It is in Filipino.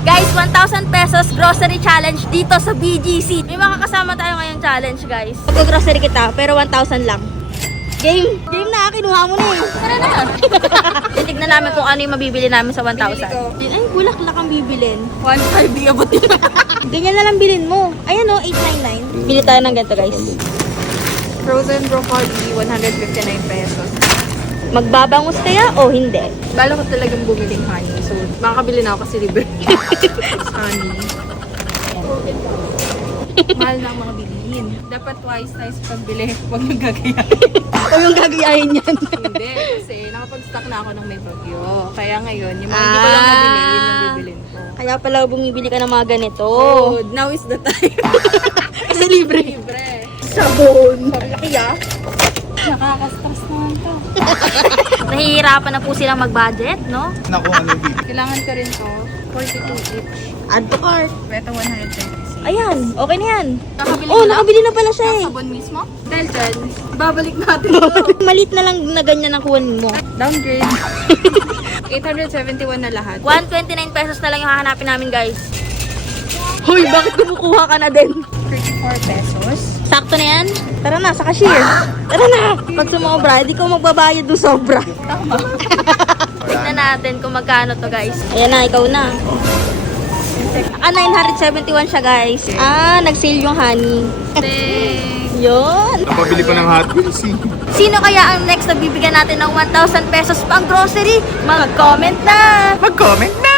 Guys, 1,000 pesos grocery challenge dito sa BGC. May makakasama tayo ngayong challenge, guys. Pag-grocery kita, pero 1,000 lang. Game! Game na, kinuha mo na eh. Tara na! Titignan namin kung ano yung mabibili namin sa 1,000. Ay, bulaklak ang bibilin. 1.5 di abot din. Ganyan na lang bilhin mo. Ayan o, 899. Bili tayo ng ganito, guys. Frozen broccoli, 159 pesos. Magbabangus kaya o hindi? Bala ko talagang bumiling honey. So, makakabili na ako kasi libre. Honey. Mahal na ang mga bilihin. Dapat twice tayo sa pagbili. Huwag yung gagayahin. O yung gagayahin yan. Hindi, kasi nakapag-stock na ako ng may bagyo. Kaya ngayon, yung mga hindi ko lang nabili, yun yung bibilin ko. Kaya pala bumibili ka ng mga ganito. Oh, now is the time. Kasi libre. Libre. Sabon. Laki ah. Nakaka-stress naman to. Nahihirapan na po silang mag-budget, no? Naku, ano yung bibig? Kailangan ko rin to. 42 each. Add to cart. Ito 126. Ayan, okay na yan. Nakabili Oh, ka na? nakabili na pala siya Ng eh. sabon mismo? Dahil dyan, babalik natin to. Malit na lang na ganyan ang kuha mo. Downgrade. 871 na lahat. 129 pesos na lang yung hahanapin namin, guys. Hoy, bakit kumukuha ka na din? 34 pesos. Sakto na yan? Tara na, sa cashier. Tara na! Pag sumobra, hindi ko magbabayad ng sobra. Tama. Tignan natin kung magkano to, guys. Ayan na, ikaw na. 971 siya, guys. Nag-sale yung honey. Thanks. Yun. Napabili pa ng Hot Wheels eh. Sino kaya ang next na bibigyan natin ng 1,000 pesos pang grocery? Mag-comment na! Mag-comment na!